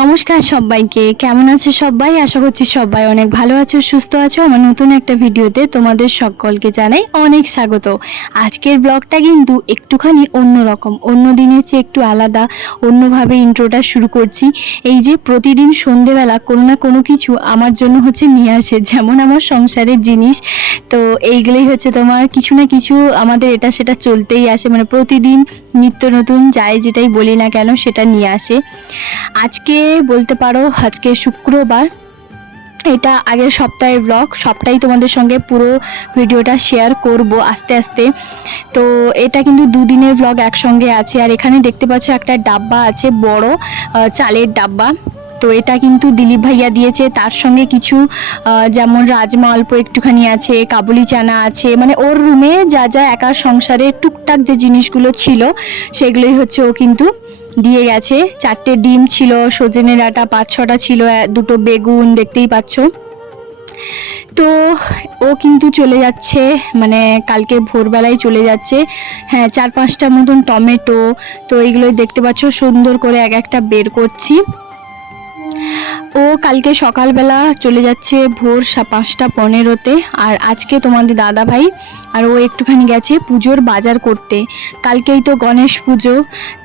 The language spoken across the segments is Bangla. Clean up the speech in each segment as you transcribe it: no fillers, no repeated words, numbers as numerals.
নমস্কার সবাইকে, কেমন আছো সবাই? আশা করছি সবাই অনেক ভালো আছো, সুস্থ আছো। আমার নতুন একটা ভিডিওতে তোমাদের সকলকে জানাই অনেক স্বাগত। আজকের ব্লগটা কিন্তু একটুখানি অন্যরকম, অন্য দিনের চেয়ে একটু আলাদা, অন্যভাবে ইন্ট্রোটা শুরু করছি। এই যে প্রতিদিন সন্ধেবেলা কোনো না কোনো কিছু আমার জন্য হচ্ছে নিয়ে আসে, যেমন আমার সংসারের জিনিস। তো এইগুলোই হচ্ছে তোমার কিছু না কিছু আমাদের এটা সেটা চলতেই আসে, মানে প্রতিদিন নিত্য নতুন যাই যেটাই বলি না কেন সেটা নিয়ে আসে। আজকে বলতে পারো আজকে শুক্রবার, এটা আগের সপ্তাহের ব্লগ, সবটাই তোমাদের সঙ্গে পুরো ভিডিওটা শেয়ার করব আস্তে আস্তে। তো এটা কিন্তু দুদিনের ব্লগ একসঙ্গে আছে। আর এখানে দেখতে পাচ্ছ একটা ডাব্বা আছে, বড় চালের ডাব্বা। তো এটা কিন্তু দিলীপ ভাইয়া দিয়েছে, তার সঙ্গে কিছু যেমন রাজমা অল্প একটুখানি আছে, কাবুলি চানা আছে, মানে ওর রুমে যা যা একার সংসারে টুকটাক যে জিনিসগুলো ছিল সেগুলোই হচ্ছে ও কিন্তু দিয়ে গেছে। 4টে ডিম ছিল, সজনে ডাঁটা 5-6টা ছিল, দুটো বেগুন দেখতেই পাচ্ছ। তো ও কিন্তু চলে যাচ্ছে, মানে কালকে ভোরবেলায় চলে যাচ্ছে। হ্যাঁ, 4-5টা মতন টমেটো, তো এইগুলোই দেখতে পাচ্ছ সুন্দর করে এক একটা বের করছি। ও কালকে সকালবেলা চলে যাচ্ছে ভোর 5:15-তে। আর আজকে তোমাদের দাদা ভাই আর ও একটুখানি গেছে পুজোর বাজার করতে। কালকেই তো গণেশ পুজো,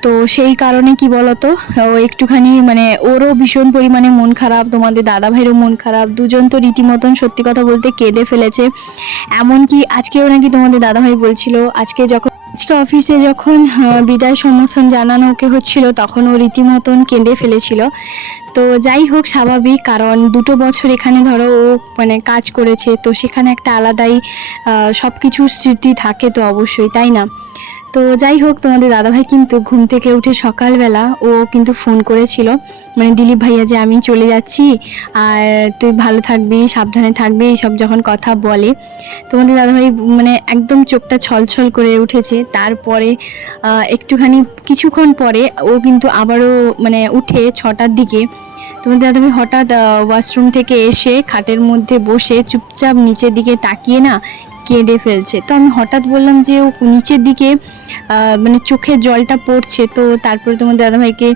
তো সেই কারণে কি বলতো, ও একটুখানি মানে ওরও ভীষণ পরিমাণে মন খারাপ, তোমাদের দাদা ভাইয়েরও মন খারাপ, দুজন তো রীতিমতন সত্যি কথা বলতে কেঁদে ফেলেছে। এমনকি আজকেও নাকি তোমাদের দাদা ভাই বলছিল আজকে অফিসে যখন বিদায় সমর্থন জানানো ওকে হচ্ছিল তখন ও রীতিমতন কেঁদে ফেলেছিল। তো যাই হোক, স্বাভাবিক, কারণ 2 বছর এখানে ধরো ও মানে কাজ করেছে, তো সেখানে একটা আলাদাই সব কিছুর স্মৃতি থাকে তো অবশ্যই, তাই না? তো যাই হোক, তোমাদের দাদাভাই কিন্তু ঘুম থেকে উঠে সকালবেলা ও কিন্তু ফোন করেছিল, মানে দিলীপ ভাইয়া যে আমি চলে যাচ্ছি আর তুই ভালো থাকবি, সাবধানে থাকবি, এইসব যখন কথা বলে তোমাদের দাদাভাই মানে একদম চোখটা ছলছল করে উঠেছে। তারপরে একটুখানি কিছুক্ষণ পরে ও কিন্তু আবারও মানে উঠে 6টার দিকে তোমাদের দাদাভাই হঠাৎ ওয়াশরুম থেকে এসে খাটের মধ্যে বসে চুপচাপ নিচের দিকে তাকিয়ে না কেঁদে ফেলছে। তো আমি হঠাৎ বললাম যে ও নিচের দিকে মানে চোখের জলটা পড়ছে। তো তারপরে তোমার দাদাভাইকে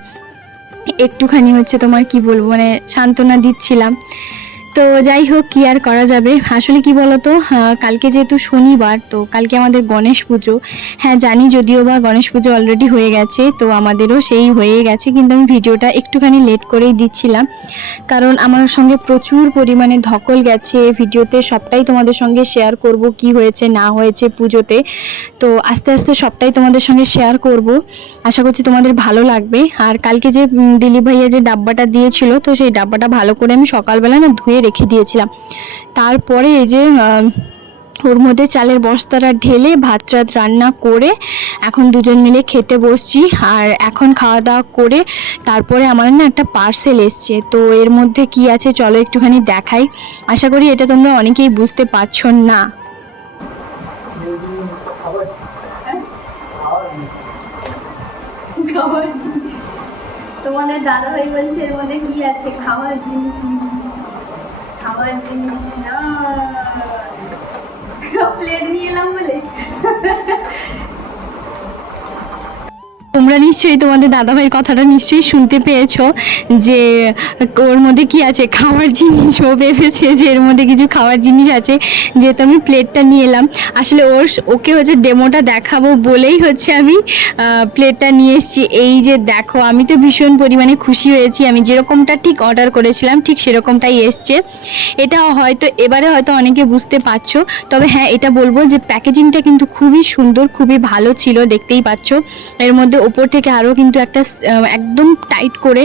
একটুখানি হচ্ছে তোমার কি বলবো, মানে সান্ত্বনা দিচ্ছিলাম। তো যাই হোক, কি আর করা যাবে। আসলে কি বলতো, কালকে যেহেতু শনিবার, তো কালকে আমাদের গণেশ পুজো। হ্যাঁ জানি, যদিও বা গণেশ পুজো অলরেডি হয়ে গেছে, তো আমাদেরও সেই হয়ে গেছে, কিন্তু আমি ভিডিওটা একটুখানি লেট করেই দিচ্ছিলাম, কারণ আমার সঙ্গে প্রচুর পরিমাণে ধকল গেছে। ভিডিওতে সবটাই তোমাদের সঙ্গে শেয়ার করব, কি হয়েছে না হয়েছে পুজোতে। তো আস্তে আস্তে সবটাই তোমাদের সঙ্গে শেয়ার করব, আশা করছি তোমাদের ভালো লাগবে। আর কালকে যে দিলীপ ভাইয়া যে ডাব্বাটা দিয়েছিল, তো সেই ডাব্বাটা ভালো করে আমি সকালবেলা না ধুয়ে রেখে দিয়েছিলাম। তারপরে এই যে ওর মধ্যে চালের বস্তাটা ঢেলে ভাত রাত রান্না করে এখন দুজন মিলে খেতে বসছি। আর এখন খাওয়া দাওয়া করে তারপরে আমার না একটা পার্সেল এসছে, তো এর মধ্যে কি আছে চলো একটুখানি দেখাই। আশা করি এটা তোমরা অনেকেই বুঝতে পারছো না। তোমাদের দাদা ভাই বলছে এর মধ্যে কি আছে, খাওয়ার জিনিস না, প্লেট নিয়ে এলাম বলে। তোমরা নিশ্চয়ই তোমাদের দাদাভাইয়ের কথাটা নিশ্চয়ই শুনতে পেয়েছো যে ওর মধ্যে কি আছে, খাওয়ার জিনিস। ও ভেবেছে যে এর মধ্যে কিছু খাওয়ার জিনিস আছে, যেহেতু আমি প্লেটটা নিয়ে এলাম। আসলে ওকে হচ্ছে ডেমোটা দেখাবো বলেই হচ্ছে আমি প্লেটটা নিয়ে এসেছি। এই যে দেখো, আমি তো ভীষণ পরিমাণে খুশি হয়েছি। আমি যেরকমটা ঠিক অর্ডার করেছিলাম ঠিক সেরকমটাই এসছে। এটা হয়তো এবারে হয়তো অনেকে বুঝতে পারছো, তবে হ্যাঁ এটা বলবো যে প্যাকেজিংটা কিন্তু খুবই সুন্দর, খুবই ভালো ছিল, দেখতেই পাচ্ছ। এর মধ্যে ওপর থেকে আরও কিন্তু একটা একদম টাইট করে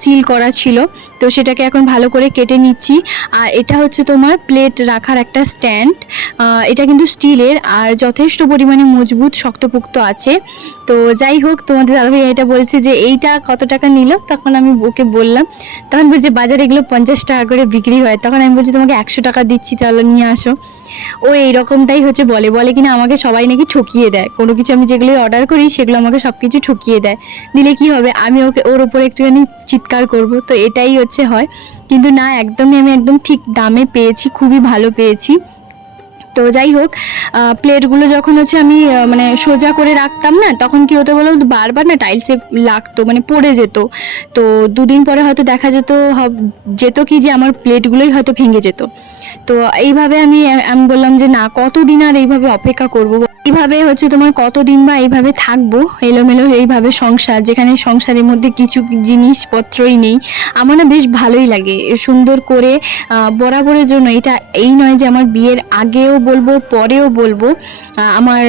সিল করা ছিল, তো সেটাকে এখন ভালো করে কেটে নিচ্ছি। আর এটা হচ্ছে তোমার প্লেট রাখার একটা স্ট্যান্ড, এটা কিন্তু স্টিলের আর যথেষ্ট পরিমাণে মজবুত শক্তপোক্ত আছে। তো যাই হোক, তোমাদের দাদাভাই এটা বলছে যে এইটা কত টাকা নিল, তখন আমি ওকে বললাম, তখন বলছে বাজারে এগুলো 50 টাকা করে বিক্রি হয়। তখন আমি বলছি তোমাকে 100 টাকা দিচ্ছি, চলো নিয়ে আসো। ও এইরকমটাই হচ্ছে বলে কিনা আমাকে সবাই নাকি ঠকিয়ে দেয়, কোনো কিছু আমি যেগুলো অর্ডার করি সেগুলো আমাকে সব কিছু ঠকিয়ে দেয়। দিলে কি হবে, আমি ওর উপরে একটুখানি চিৎকার করব, তো এটাই হচ্ছে হয়। কিন্তু না, একদমই আমি একদম ঠিক দামে পেয়েছি, খুবই ভালো পেয়েছি। তো যাই হোক, প্লেটগুলো যখন হচ্ছে আমি মানে সোজা করে রাখতাম না, তখন কি হতো বলো, বারবার না টাইলসে লাগতো, মানে পড়ে যেত। তো দুদিন পরে হয়তো দেখা যেত কি যে আমার প্লেটগুলোই হয়তো ভেঙে যেত। তো এইভাবে আমি বললাম যে না, কতদিন আর এইভাবে অপেক্ষা করব, এইভাবে হচ্ছে তোমার কতদিন বা এইভাবে থাকবো এলোমেলো এইভাবে সংসার, যেখানে সংসারের মধ্যে কিছু জিনিসপত্রই নেই। আমার না বেশ ভালোই লাগে সুন্দর করে বরাবরের জন্য। এটা এই নয় যে আমার বিয়ের আগেও বলবো পরেও বলবো, আমার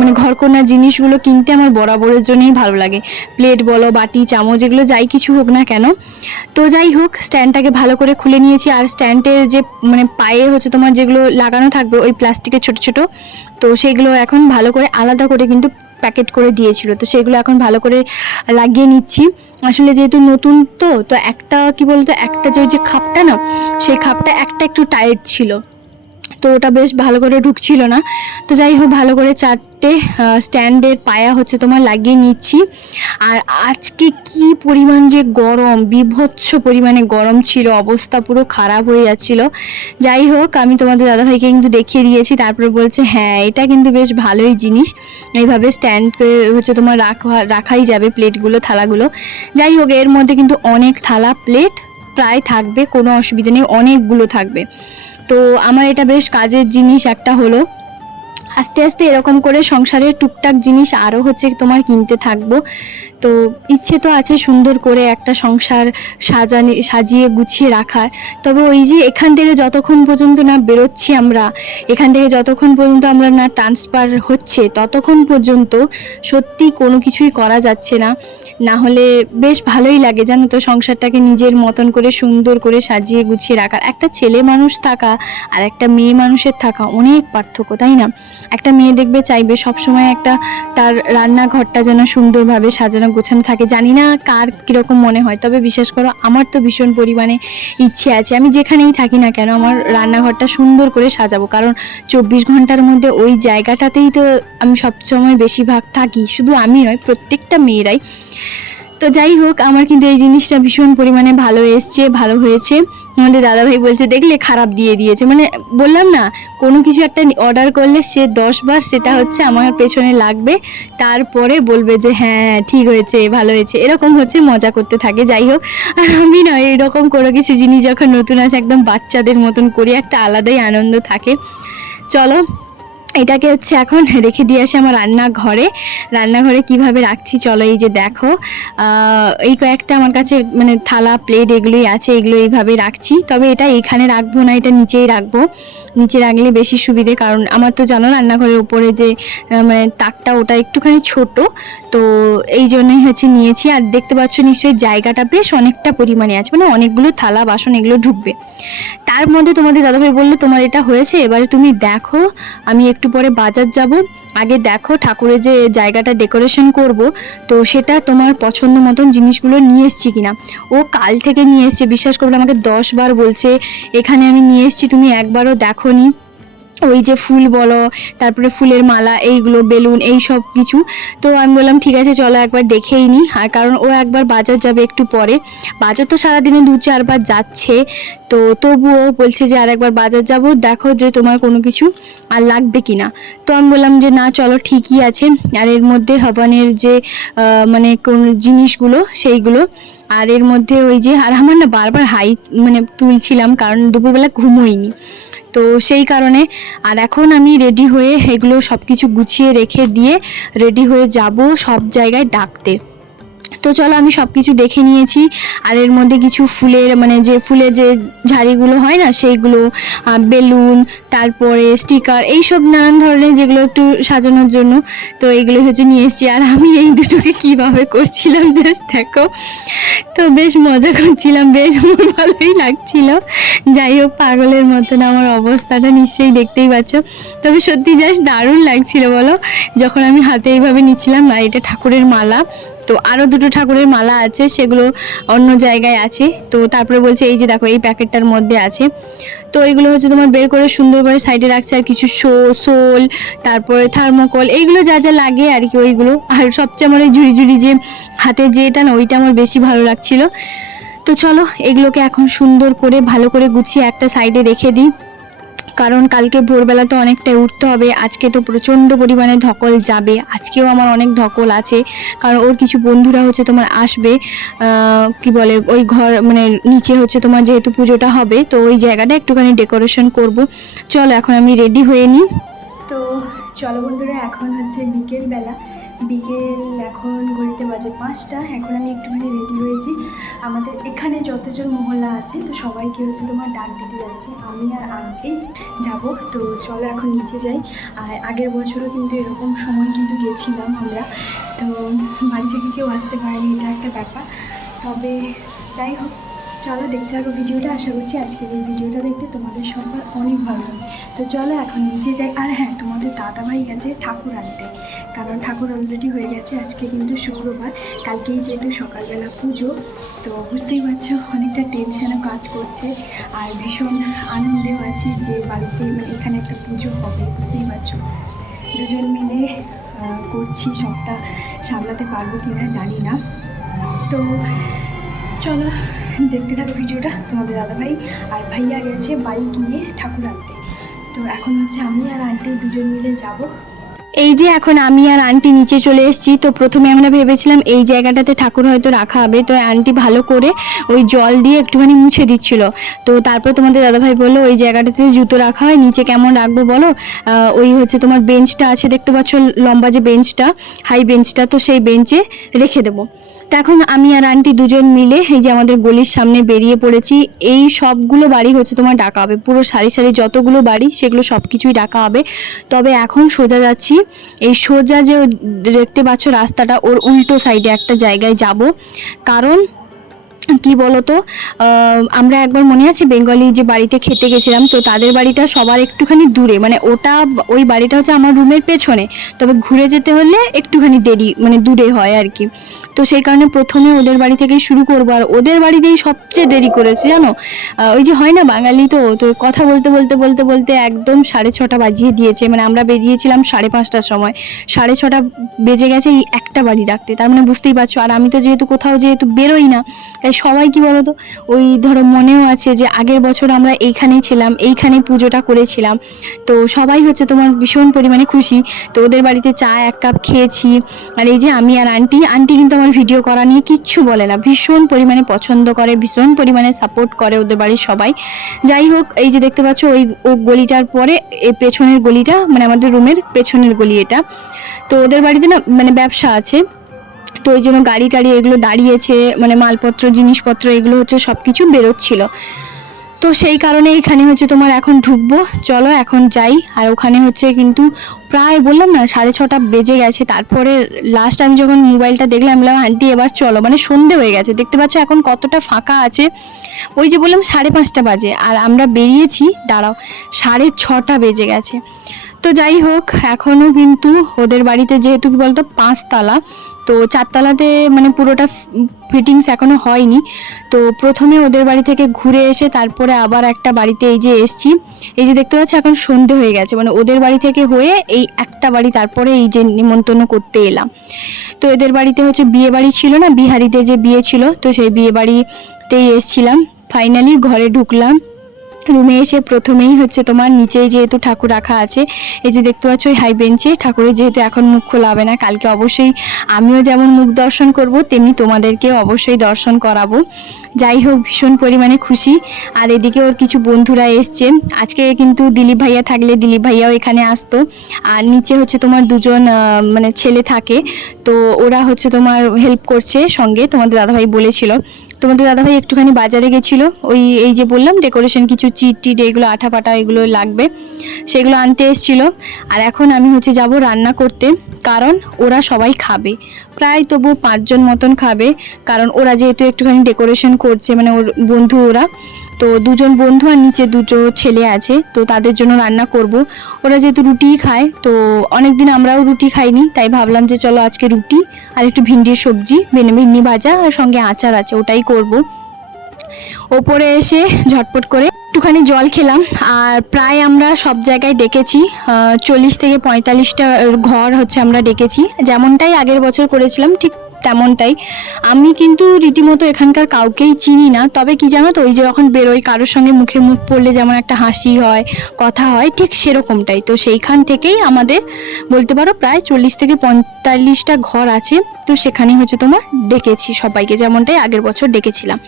মানে ঘরকন্যা জিনিসগুলো কিনতে আমার বরাবরের জন্যই ভালো লাগে। প্লেট বলো, বাটি, চামচ, এগুলো যাই কিছু হোক না কেন। তো যাই হোক, স্ট্যান্ডটাকে ভালো করে খুলে নিয়েছি। আর স্ট্যান্ডের যে মানে পায়ে হচ্ছে তোমার যেগুলো লাগানো থাকবে ওই প্লাস্টিকের ছোট ছোট, তো সেগুলো এখন ভালো করে আলাদা করে কিন্তু প্যাকেট করে দিয়েছিল, তো সেগুলো এখন ভালো করে লাগিয়ে নিচ্ছি। আসলে যেহেতু নতুন তো একটা কি বলতো, একটা যে খাপটা না, সেই খাপটা একটা একটু টাইট ছিল, তো ওটা বেশ ভালো করে ঢুকছিল না। তো যাই হোক, ভালো করে 4টে স্ট্যান্ডের পায়া হচ্ছে তোমার লাগিয়ে নিচ্ছি। আর আজকে কি পরিমাণ যে গরম, বিভৎস পরিমাণে গরম ছিল, অবস্থা পুরো খারাপ হয়ে যাচ্ছিল। যাই হোক, আমি তোমাদের দাদাভাইকে কিন্তু দেখিয়ে দিয়েছি, তারপরে বলছে হ্যাঁ এটা কিন্তু বেশ ভালোই জিনিস, এইভাবে স্ট্যান্ড হচ্ছে তোমার রাখাই যাবে প্লেটগুলো, থালাগুলো। যাই হোক, এর মধ্যে কিন্তু অনেক থালা প্লেট প্রায় থাকবে, কোনো অসুবিধা নেই, অনেকগুলো থাকবে। তো আমার এটা বেশ কাজের জিনিস একটা হলো। আস্তে আস্তে এরকম করে সংসারের টুকটাক জিনিস আরও হচ্ছে তোমার কিনতে থাকবো। তো ইচ্ছে তো আছে সুন্দর করে একটা সংসার সাজিয়ে গুছিয়ে রাখার। তবে ওই যে এখান থেকে যতক্ষণ পর্যন্ত না বেরোচ্ছি আমরা, এখান থেকে যতক্ষণ পর্যন্ত আমরা না ট্রান্সফার হচ্ছে, ততক্ষণ পর্যন্ত সত্যি কোনো কিছুই করা যাচ্ছে না। না হলে বেশ ভালোই লাগে জানো তো, সংসারটাকে নিজের মতন করে সুন্দর করে সাজিয়ে গুছিয়ে রাখার। একটা ছেলে মানুষ থাকা আর একটা মেয়ে মানুষের থাকা অনেক পার্থক্য, তাই না? একটা মেয়ে দেখবে চাইবে সবসময় একটা তার রান্নাঘরটা যেন সুন্দরভাবে সাজানো গোছানো থাকে। জানি না কার কীরকম মনে হয়, তবে বিশ্বাস করো আমার তো ভীষণ পরিমাণে ইচ্ছে আছে, আমি যেখানেই থাকি না কেন আমার রান্নাঘরটা সুন্দর করে সাজাবো। কারণ 24 ঘন্টার মধ্যে ওই জায়গাটাতেই তো আমি সবসময় বেশিরভাগ থাকি, শুধু আমি নয়, প্রত্যেকটা মেয়েরাই। তো যাই হোক, আমার কিন্তু এই জিনিসটা ভীষণ পরিমাণে ভালো এসছে, ভালো হয়েছে। আমাদের দাদাভাই বলছে দেখলে খারাপ দিয়ে দিয়েছে, মানে বললাম না, কোনো কিছু একটা অর্ডার করলে সে 10 বার সেটা হচ্ছে আমার পেছনে লাগবে, তারপরে বলবে যে হ্যাঁ ঠিক হয়েছে, ভালো হয়েছে, এরকম হচ্ছে মজা করতে থাকে। যাই হোক, আর আমি না এরকম কোনো কিছু জিনিস যখন নতুন আসে একদম বাচ্চাদের মতন করি, একটা আলাদাই আনন্দ থাকে। চলো এটাকে হচ্ছে এখন রেখে দিয়ে আসি আমার রান্নাঘরে কিভাবে রাখছি চলো, এই যে দেখো এই কয়েকটা আমার কাছে মানে থালা প্লেট এগুলোই আছে, এগুলো এইভাবে রাখছি। তবে এটা এখানে রাখবো না, এটা নিচেই রাখবো, নিচে রাখলে বেশি সুবিধে। কারণ আমার তো জানো রান্নাঘরের উপরে যে মানে তাকটা ওটা একটুখানি ছোট, তো এই জন্যই হচ্ছে নিয়েছি। আর দেখতে পাচ্ছ নিশ্চয়ই জায়গাটা বেশ অনেকটা পরিমাণে আছে, মানে অনেকগুলো থালা বাসন এগুলো ঢুকবে। তার মধ্যে তোমাদের দাদাভাই বললো তোমার এটা হয়েছে, এবারে তুমি দেখো, আমি একটু পরে বাজার যাব, আগে দেখো ঠাকুরের যে জায়গাটা ডেকোরেশন করব, তো সেটা তোমার পছন্দ মতন জিনিসগুলো নিয়ে এসছি কিনা। ও কাল থেকে নিয়ে এসছে, বিশ্বাস করবে আমাকে 10 বার বলছে এখানে আমি নিয়ে এসছি, তুমি একবারও দেখোনি। ওই যে ফুল বলো, তারপরে ফুলের মালা, এইগুলো বেলুন, এই সব কিছু। তো আমি বললাম ঠিক আছে চলো একবার দেখেই নি। আর কারণ ও একবার বাজার যাবে একটু পরে, বাজার তো সারাদিনে 2-4 বার যাচ্ছে, তো তবুও বলছে যে আর একবার বাজার যাব, দেখো যে তোমার কোনো কিছু আর লাগবে কিনা। তো আমি বললাম যে না চলো ঠিকই আছে। আর এর মধ্যে হবনের যে মানে কোন জিনিসগুলো সেইগুলো, আর এর মধ্যে ওই যে, আর আমার না বারবার মানে তুলছিলাম কারণ দুপুরবেলা ঘুমোইনি, তো সেই কারণে। আর এখন আমি রেডি হয়ে এগুলো সব কিছু গুছিয়ে রেখে দিয়ে রেডি হয়ে যাব সব জায়গায় ডাকতে। তো চলো আমি সব কিছু দেখে নিয়েছি। আর এর মধ্যে কিছু ফুলের মানে যে ফুলের যে ঝাড়িগুলো হয় না সেইগুলো, বেলুন, তারপরে স্টিকার, এইসব নানান ধরনের যেগুলো একটু সাজানোর জন্য, তো এইগুলো হচ্ছে নিয়ে এসেছি। আর আমি এই দুটোকে কীভাবে করছিলাম দেখো, তো বেশ মজা করছিলাম, বেশ ভালোই লাগছিল। যাই হোক, পাগলের মতন আমার অবস্থাটা নিশ্চয়ই দেখতেই পাচ্ছ। তবে সত্যি জাস্ট দারুণ লাগছিল বলো, যখন আমি হাতে এইভাবে নিচ্ছিলাম। আর এটা ঠাকুরের মালা, তো আরও 2টো ঠাকুরের মালা আছে, সেগুলো অন্য জায়গায় আছে। তো তারপরে বলছে এই যে দেখো এই প্যাকেটটার মধ্যে আছে, তো এইগুলো হচ্ছে তোমার বের করে সুন্দর করে সাইডে রাখছে। আর কিছু সোল, তারপরে থার্মোকল, এইগুলো যা যা লাগে আর কি ওইগুলো। আর সবচেয়ে আমার ওই ঝুড়ি যে হাতে যেটা না, ওইটা আমার বেশি ভালো লাগছিল। তো চলো এগুলোকে এখন সুন্দর করে ভালো করে গুছিয়ে একটা সাইডে রেখে দিই। কারণ কালকে ভোরবেলা তো অনেকটাই উঠতে হবে, আজকে তো প্রচণ্ড পরিমাণে ধকল যাবে, আজকেও আমার অনেক ধকল আছে, কারণ ওর কিছু বন্ধুরা হচ্ছে তোমার আসবে, কি বলে ওই ঘর মানে নিচে হচ্ছে তোমার যেহেতু পুজোটা হবে তো ওই জায়গাটা একটুখানি ডেকোরেশন করব। চলো এখন আমি রেডি হয়ে নিই। তো চলো বন্ধুরা, এখন হচ্ছে বিকেল এখন ঘড়িতে বাজে 5টা। এখন আমি একটুখানি রেডি হয়েছি। আমাদের এখানে যতজন মহল্লা আছে তো সবাইকে হচ্ছে তোমার ডাক দিতে যাচ্ছে, আমি আর আগে যাব। তো চলো এখন নিচে যাই। আর আগের বছরও কিন্তু এরকম সময় কিন্তু গেছিলাম আমরা, তো বাড়ি থেকে কেউ আসতে পারেনি, এটা একটা ব্যাপার। তবে যাই হোক, চলো দেখতে থাকো ভিডিওটা। আশা করছি আজকের এই ভিডিওটা দেখতে তোমাদের সবার অনেক ভালো লাগে। তো চলো এখন নিচে যাই। আর হ্যাঁ, তোমাদের দাদাভাই গেছে ঠাকুর আনতে, কারণ ঠাকুর অলরেডি হয়ে গেছে। আজকে কিন্তু শুক্রবার, কালকেই যেহেতু সকালবেলা পুজো, তো বুঝতেই পারছো অনেকটা টেনশনও কাজ করছে আর ভীষণ আনন্দেও আছি যে বাড়িতে মানে এখানে একটা পুজো হবে। বুঝতেই পারছো দুজন মিলে করছি, সবটা সামলাতে পারবো কিনা জানি না। তো চলো দেখতে থাকো ভিডিওটা। তোমাদের দাদাভাই আর ভাইয়া গেছে বাইক নিয়ে ঠাকুর আনতে, তো এখন হচ্ছে আমি আর আন্টি দুজন মিলে যাব। এই যে এখন আমি আর আন্টি নিচে চলে এসেছি। তো প্রথমে আমরা ভেবেছিলাম এই জায়গাটাতে ঠাকুর হয়তো রাখা হবে, তো আন্টি ভালো করে ওই জল দিয়ে একটুখানি মুছে দিচ্ছিল। তো তারপর তোমাদের দাদাভাই বললো ওই জায়গাটাতে জুতো রাখা হয়, নিচে কেমন রাখবো বলো, ওই হচ্ছে তোমার বেঞ্চটা আছে দেখতে পাচ্ছ, লম্বা যে বেঞ্চটা, হাই বেঞ্চটা, তো সেই বেঞ্চে রেখে দেবো। তো এখন আমি আর আন্টি দুজন মিলে এই যে আমাদের গলির সামনে বেরিয়ে পড়েছি। এই সবগুলো বাড়ি হচ্ছে তোমার ডাকা হবে, পুরো সারি সারি যতগুলো বাড়ি সেগুলো সব কিছুই ডাকা হবে। তবে এখন সোজা যাচ্ছি, এই সোজা যে দেখতে পাচ্ছ রাস্তাটা, ওর উল্টো সাইডে একটা জায়গায় যাব। কারণ কি বলতো, আমরা একবার মনে আছে বেঙ্গলি যে বাড়িতে খেতে গেছিলাম, তো তাদের বাড়িটা সবার একটুখানি দূরে, মানে ওই বাড়িটা হচ্ছে আমার রুমের পেছনে, তবে ঘুরে যেতে হলে একটুখানি দেরি মানে দূরে হয় আর কি। তো সেই কারণে প্রথমে ওদের বাড়ি থেকেই শুরু করবো, আর ওদের বাড়িতেই সবচেয়ে দেরি করেছে জানো। ওই যে হয় না বাঙালি, তো তো কথা বলতে বলতে বলতে বলতে একদম 6:30 বাজিয়ে দিয়েছে। মানে আমরা বেরিয়েছিলাম 5:30টার সময়, 6:30 বেজে গেছে এই একটা বাড়ি রাখতে। তার মানে বুঝতেই পারছো, আর আমি তো যেহেতু কোথাও যেহেতু বেরোই না, তাই সবাই কি বলতো, ওই ধরো মনেও আছে যে আগের বছর আমরা এইখানেই ছিলাম, এইখানেই পুজোটা করেছিলাম। তো সবাই হচ্ছে তোমার ভীষণ পরিমাণে খুশি। তো ওদের বাড়িতে চা 1 কাপ খেয়েছি। আর এই যে আমি আর আন্টি কিন্তু আমার ভিডিও করা নিয়ে কিচ্ছু বলে না, ভীষণ পরিমাণে পছন্দ করে, ভীষণ পরিমাণে সাপোর্ট করে ওদের বাড়ির সবাই। যাই হোক, এই যে দেখতে পাচ্ছ ও গলিটার পরে এই পেছনের গলিটা, মানে আমাদের রুমের পেছনের গলি এটা। তো ওদের বাড়িতে না মানে ব্যবসা আছে, তো ওই জন্য গাড়ি টাড়ি এগুলো দাঁড়িয়েছে, মানে মালপত্র জিনিসপত্র এগুলো হচ্ছে সব কিছু বেরোচ্ছিল। তো সেই কারণে এখানে হচ্ছে তোমার এখন ঢুকবো। চলো এখন যাই। আর ওখানে হচ্ছে কিন্তু প্রায় বললাম না 6:30 বেজে গেছে। তারপরে লাস্ট আমি যখন মোবাইলটা দেখলাম, বললাম আন্টি এবার চলো, মানে সন্ধে হয়ে গেছে, দেখতে পাচ্ছ এখন কতটা ফাঁকা আছে। ওই যে বললাম 5:30 বাজে, আর আমরা বেরিয়েছি দাঁড়াও 6:30 বেজে গেছে। তো যাই হোক, এখনও কিন্তু ওদের বাড়িতে যেহেতু কি বলতো 5 তলা, তো 4 তলাতে মানে পুরোটা ফিটিংস এখনো হয়নি। তো প্রথমে ওদের বাড়ি থেকে ঘুরে এসে তারপরে আবার একটা বাড়িতে এই যে এসছি। এই যে দেখতে পাচ্ছি এখন সন্ধে হয়ে গেছে, মানে ওদের বাড়ি থেকে হয়ে এই একটা বাড়ি তারপরে এই যে নিমন্ত্রণ করতে এলাম। তো এদের বাড়িতে হচ্ছে বিয়ে বাড়ি ছিল না, বিহারিদের যে বিয়ে ছিল, তো সেই বিয়ে বাড়িতেই এসছিলাম। ফাইনালি ঘরে ঢুকলাম। রুমে এসে প্রথমেই হচ্ছে তোমার নিচেই যেহেতু ঠাকুর রাখা আছে, এই যে দেখতে পাচ্ছ ওই হাই বেঞ্চে ঠাকুরের যেহেতু এখন মুখ খোলা হবে না, কালকে অবশ্যই আমিও যেমন মুখ দর্শন করব তেমনি তোমাদেরকেও অবশ্যই দর্শন করাবো। যাই হোক, ভীষণ পরিমাণে খুশি। আর এদিকে ওর কিছু বন্ধুরা এসছে আজকে, কিন্তু দিলীপ ভাইয়া থাকলে দিলীপ ভাইয়াও এখানে আসতো। আর নিচে হচ্ছে তোমার দুজন মানে ছেলে থাকে, তো ওরা হচ্ছে তোমার হেল্প করছে সঙ্গে, তোমাদের দাদাভাই বলেছিল। তোমাদের দাদাভাই একটুখানি বাজারে গেছিলো, ওই এই যে বললাম ডেকোরেশন কিছু চিট টিট এগুলো আঠা পাটা এগুলো লাগবে, সেগুলো আনতে এসেছিলো। আর এখন আমি হচ্ছে যাব রান্না করতে, কারণ ওরা সবাই খাবে, প্রায় তবু 5 জন মতন খাবে। কারণ ওরা যেহেতু একটুখানি ডেকোরেশন করছে, মানে ওর বন্ধু ওরা, তো 2 জন বন্ধু আর নিচে 2 ছেলে আছে, তো তাদের জন্য রান্না করব। ওরা যেহেতু রুটিই খায়, তো অনেকদিন আমরাও রুটি খাইনি, তাই ভাবলাম যে চলো আজকে রুটি আর একটু ভিন্ডির সবজি, ভিন্ডি ভাজা আর সঙ্গে আচার আছে, ওটাই করব। ওপরে এসে ঝটপট করে একটুখানি জল খেলাম। আর প্রায় আমরা সব জায়গায় ডেকেছি, 40 থেকে 45টা ঘর হচ্ছে আমরা ডেকেছি, যেমনটাই আগের বছর করেছিলাম ঠিক তেমনটাই। আমি কিন্তু রীতিমতো এখানকার কাউকেই চিনি না, তবে কি জানো তো, ওই যে যখন বেরোই কারোর সঙ্গে মুখে মুখ পড়লে যেমন একটা হাসি হয়, কথা হয়, ঠিক সেরকমটাই। তো সেইখান থেকেই আমাদের বলতে পারো প্রায় 40 থেকে 45টা ঘর আছে। তো সেখানে হচ্ছে তোমার ডেকেছি সবাইকে, যেমনটাই আগের বছর ডেকেছিলাম।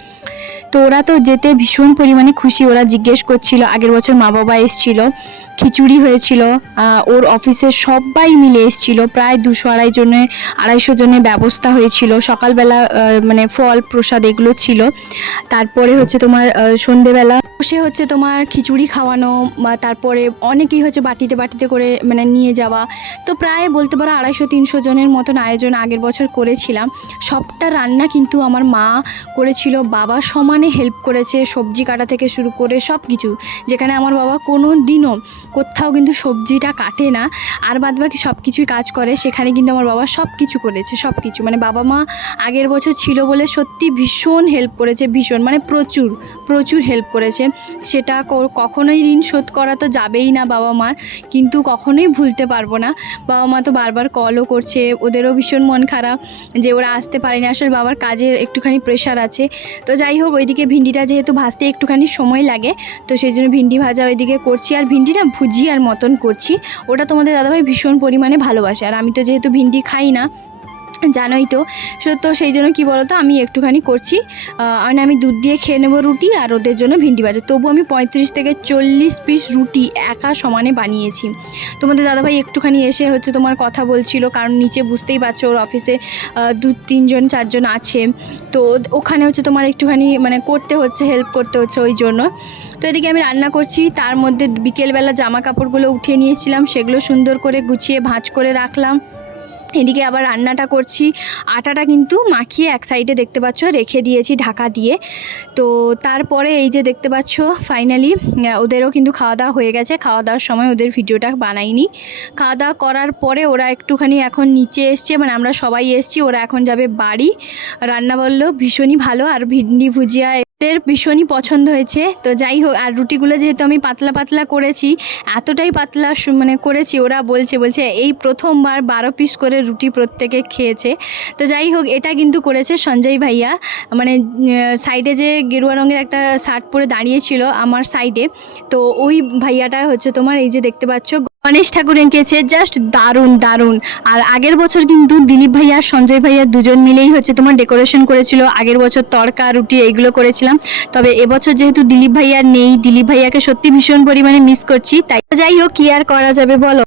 তো ওরা তো যেতে ভীষণ পরিমাণে খুশি। ওরা জিজ্ঞেস করছিল, আগের বছর মা বাবা এসেছিল, খিচুড়ি হয়েছিল, ওর অফিসের সবাই মিলে এসেছিল, প্রায় 200-250 জনের ব্যবস্থা হয়েছিল। সকালবেলা মানে ফল প্রসাদ এগুলো ছিল। তারপরে হচ্ছে তোমার সন্ধেবেলা বসে হচ্ছে তোমার খিচুড়ি খাওয়ানো, বা তারপরে অনেকেই হচ্ছে বাটিতে বাটিতে করে মানে নিয়ে যাওয়া। তো প্রায় বলতে পারো 250-300 জনের মতন আয়োজন আগের বছর করেছিলাম। সবটা রান্না কিন্তু আমার মা করেছিল, বাবা সমানে হেল্প করেছে, সবজি কাটা থেকে শুরু করে সব কিছু। যেখানে আমার বাবা কোনো দিনও কোথাও কিন্তু সবজিটা কাটে না, আর বাদবাকি সব কিছুই কাজ করে, সেখানে কিন্তু আমার বাবা সব কিছু করেছে, সব কিছু। মানে বাবা মা আগের বছর ছিল বলে সত্যি ভীষণ হেল্প করেছে, ভীষণ মানে প্রচুর প্রচুর হেল্প করেছে। সেটা কখনোই ঋণ শোধ করা তো যাবেই না বাবা মার, কিন্তু কখনোই ভুলতে পারবো না। বাবা মা তো বারবার কলও করছে, ওদেরও ভীষণ মন খারাপ যে ওরা আসতে পারেনি। আসলে বাবার কাজের একটুখানি প্রেশার আছে। তো যাই হোক, ওইদিকে ভিন্ডিটা যেহেতু ভাজতে একটুখানি সময় লাগে, তো সেই জন্য ভিন্ডি ভাজা ওইদিকে করছি। আর ভিন্ডিটা ভুজিয়ার মতন করছি, ওটা তোমাদের দাদাভাই ভীষণ পরিমাণে ভালোবাসে। আর আমি তো যেহেতু ভিন্ডি খাই না, জানোই তো, তো সেই জন্য কী বলো তো, আমি একটুখানি করছি। মানে আমি দুধ দিয়ে খেয়ে নেবো রুটি, আর ওদের জন্য ভিন্ডি ভাজা। তবু আমি 35 থেকে 40 পিস রুটি একা সমানে বানিয়েছি। তোমাদের দাদাভাই একটুখানি এসে হচ্ছে তোমার কথা বলছিল, কারণ নিচে বুঝতেই পারছো ওর অফিসে 2-3-4 জন আছে। তো ওখানে হচ্ছে তোমার একটুখানি মানে করতে হচ্ছে, হেল্প করতে হচ্ছে, ওই জন্য। তো এদিকে আমি রান্না করছি, তার মধ্যে বিকেলবেলা জামা কাপড়গুলো উঠিয়ে নিয়েছিলাম, সেগুলো সুন্দর করে গুছিয়ে ভাঁজ করে রাখলাম। এদিকে আবার রান্নাটা করছি। আটাটা কিন্তু মাখিয়ে এক সাইডে দেখতে পাচ্ছ রেখে দিয়েছি ঢাকা দিয়ে। তো তারপরে এই যে দেখতে পাচ্ছ ফাইনালি ওদেরও কিন্তু খাওয়া দাওয়া হয়ে গেছে। খাওয়া দাওয়ার সময় ওদের ভিডিওটা বানাইনি। খাওয়া দাওয়া করার পরে ওরা একটুখানি এখন নিচে এসছে, মানে আমরা সবাই এসছি, ওরা এখন যাবে বাড়ি। রান্না বললো ভীষণই ভালো, আর ভিন্ডি ভুজিয়া এদের ভীষণই পছন্দ হয়েছে। তো যাই হোক, আর রুটিগুলো যেহেতু আমি পাতলা পাতলা করেছি, এতটাই পাতলা মানে করেছি, ওরা বলছে এই প্রথমবার 12 পিস করে রুটি প্রত্যেকে খেয়েছে। তো যাই হোক, এটা কিন্তু করেছে সঞ্জয় ভাইয়া, মানে সাইডে যে গেরুয়া রঙের একটা শার্ট পরে দাঁড়িয়েছিল আমার সাইডে, তো ওই ভাইয়াটা হচ্ছে তোমার এই যে দেখতে পাচ্ছ গণেশ ঠাকুর এঁকেছে, জাস্ট দারুণ দারুণ। আর আগের বছর কিন্তু দিলীপ ভাইয়া আর সঞ্জয় ভাইয়া দুজন মিলেই হচ্ছে তোমার ডেকোরেশন করেছিল। আগের বছর তড়কা রুটি এইগুলো করেছিলাম, তবে এবছর যেহেতু দিলীপ ভাইয়া নেই, দিলীপ ভাইয়াকে সত্যি ভীষণ পরিমাণে মিস করছি। তাই যাই হোক, কি আর করা যাবে বলো।